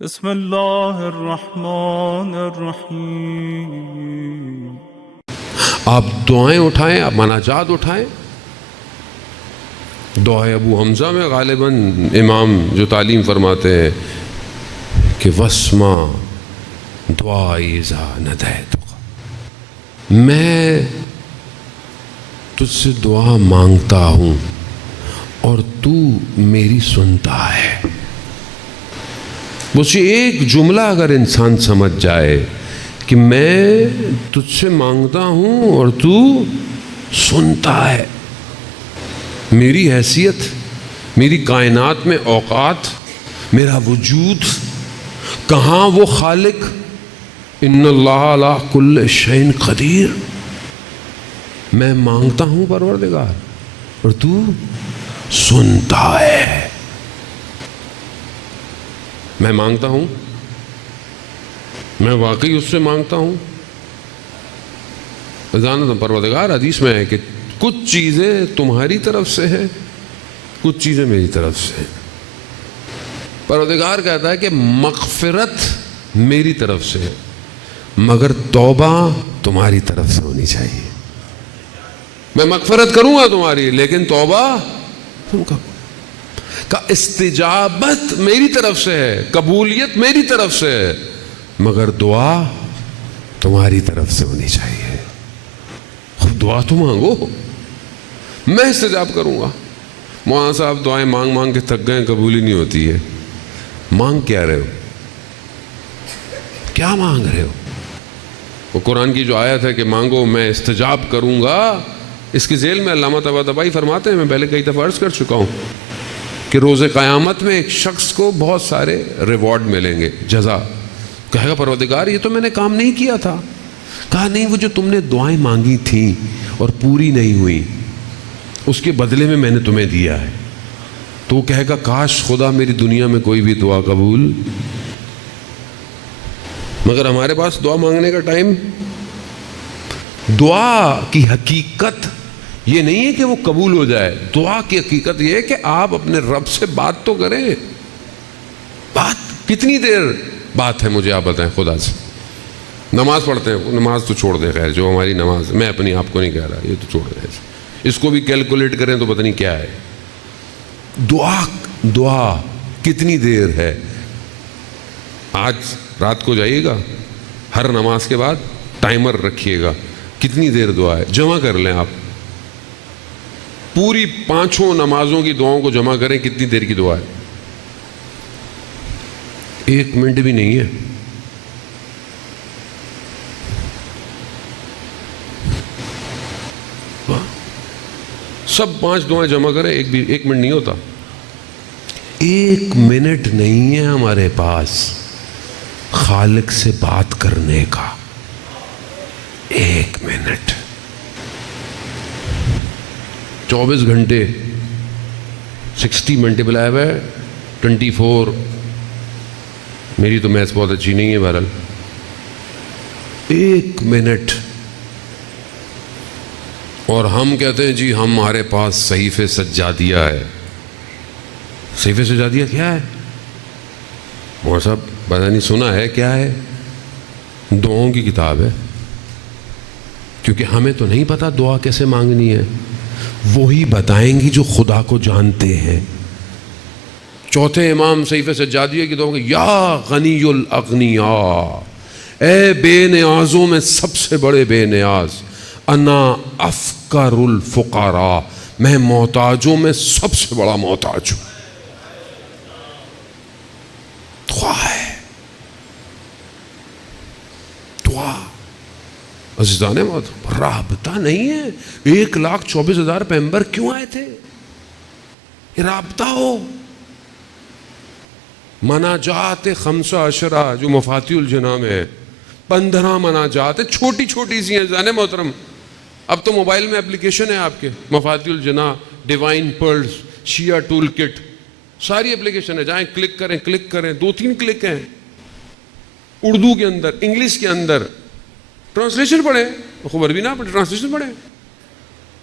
بسم اللہ الرحمن الرحیم۔ آپ دعائیں اٹھائیں، آپ مناجات اٹھائیں۔ دعائے ابو حمزہ میں غالباً امام جو تعلیم فرماتے ہیں کہ وسما دعائی اذا ندیتک، میں تجھ سے دعا مانگتا ہوں اور تو میری سنتا ہے۔ مجھے ایک جملہ اگر انسان سمجھ جائے کہ میں تجھ سے مانگتا ہوں اور تو سنتا ہے، میری حیثیت، میری کائنات میں اوقات، میرا وجود کہاں وہ خالق ان اللہ علی کل شیء قدیر، میں مانگتا ہوں پروردگار اور تو سنتا ہے۔ میں مانگتا ہوں، میں واقعی اس سے مانگتا ہوں۔ پروردگار حدیث میں ہے کہ کچھ چیزیں تمہاری طرف سے ہیں، کچھ چیزیں میری طرف سے ہیں۔ پروردگار کہتا ہے کہ مغفرت میری طرف سے ہے مگر توبہ تمہاری طرف سے ہونی چاہیے۔ میں مغفرت کروں گا تمہاری لیکن توبہ تم کا استجابت میری طرف سے ہے، قبولیت میری طرف سے ہے مگر دعا تمہاری طرف سے ہونی چاہیے۔ خود دعا تو مانگو، میں استجاب کروں گا۔ مولانا صاحب دعائیں مانگ مانگ کے تھک گئے، قبول ہی نہیں ہوتی ہے۔ مانگ کیا رہے ہو؟ کیا مانگ رہے ہو؟ وہ قرآن کی جو آیت ہے کہ مانگو میں استجاب کروں گا، اس کی ذیل میں علامہ طباطبائی فرماتے ہیں، میں پہلے کئی دفعہ عرض کر چکا ہوں کہ روز قیامت میں ایک شخص کو بہت سارے ریوارڈ ملیں گے، جزا۔ کہے گا پروردگار یہ تو میں نے کام نہیں کیا تھا۔ کہا نہیں، وہ جو تم نے دعائیں مانگی تھیں اور پوری نہیں ہوئی، اس کے بدلے میں نے تمہیں دیا ہے۔ تو وہ کہے گا کاش خدا میری دنیا میں کوئی بھی دعا قبول، مگر ہمارے پاس دعا مانگنے کا ٹائم۔ دعا کی حقیقت یہ نہیں ہے کہ وہ قبول ہو جائے، دعا کی حقیقت یہ ہے کہ آپ اپنے رب سے بات تو کریں۔ بات کتنی دیر بات ہے مجھے آپ بتائیں خدا سے؟ نماز پڑھتے ہیں، نماز تو چھوڑ دیں، خیر جو ہماری نماز، میں اپنی آپ کو نہیں کہہ رہا، یہ تو چھوڑ دیں، اس کو بھی کیلکولیٹ کریں تو پتہ نہیں کیا ہے۔ دعا کتنی دیر ہے؟ آج رات کو جائیے گا، ہر نماز کے بعد ٹائمر رکھیے گا، کتنی دیر دعا ہے، جمع کر لیں۔ آپ پوری 5 نمازوں کی دعاؤں کو جمع کریں، کتنی دیر کی دعا ہے؟ 1 منٹ بھی نہیں ہے۔ سب 5 دعائیں جمع کریں، ایک منٹ نہیں ہوتا۔ 1 منٹ نہیں ہے ہمارے پاس خالق سے بات کرنے کا۔ 1 منٹ 24 گھنٹے 60 ملٹیپلائی بائی 24، میری تو میتھس بہت اچھی نہیں ہے بہرحال۔ 1 منٹ، اور ہم کہتے ہیں جی ہمارے پاس صحیفہ سجادیہ ہے۔ صحیفہ سجادیہ کیا ہے؟ وہ صاحب پتہ نہیں، سنا ہے کیا ہے؟ دعاؤں کی کتاب ہے، کیونکہ ہمیں تو نہیں پتا دعا کیسے مانگنی ہے، وہی بتائیں گی جو خدا کو جانتے ہیں۔ چوتھے امام صحیفہ سجادیہ کی دعا کہ یا غنی الاغنیاء، اے بے نیازوں میں سب سے بڑے بے نیاز، انا افقر الفقراء، میں محتاجوں میں سب سے بڑا محتاج ہوں۔ دعا ہے، دعا عزیزان موت، رابطہ نہیں ہے۔ 1,24,000 پیمبر کیوں آئے تھے؟ یہ رابطہ ہو۔ مناجات 15 جو مفاتیح الجناح میں ہے، 15 مناجات چھوٹی چھوٹی سی ہیں عزیزان محترم۔ اب تو موبائل میں اپلیکیشن ہے آپ کے، مفاتیح الجناح، ڈیوائن پرلز، شیعہ ٹول کٹ، ساری اپلیکیشن ہے، جائیں کلک کریں، 2-3 کلک ہیں۔ اردو کے اندر، انگلش کے اندر، ٹرانسلیشن پڑھیں، خبر بھی نہ پڑھیں، ٹرانسلیشن پڑھیں۔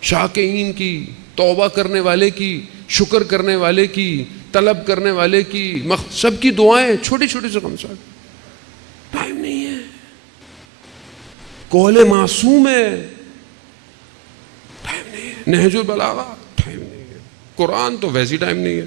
شاکرین کی، توبہ کرنے والے کی، شکر کرنے والے کی، طلب کرنے والے کی سب کی دعائیں چھوٹے چھوٹے سے خمسات. ٹائم نہیں ہے. قول معصوم ہے, ٹائم نہیں ہے. نہج البلاغہ ٹائم نہیں ہے. قرآن تو ویسی ٹائم نہیں ہے.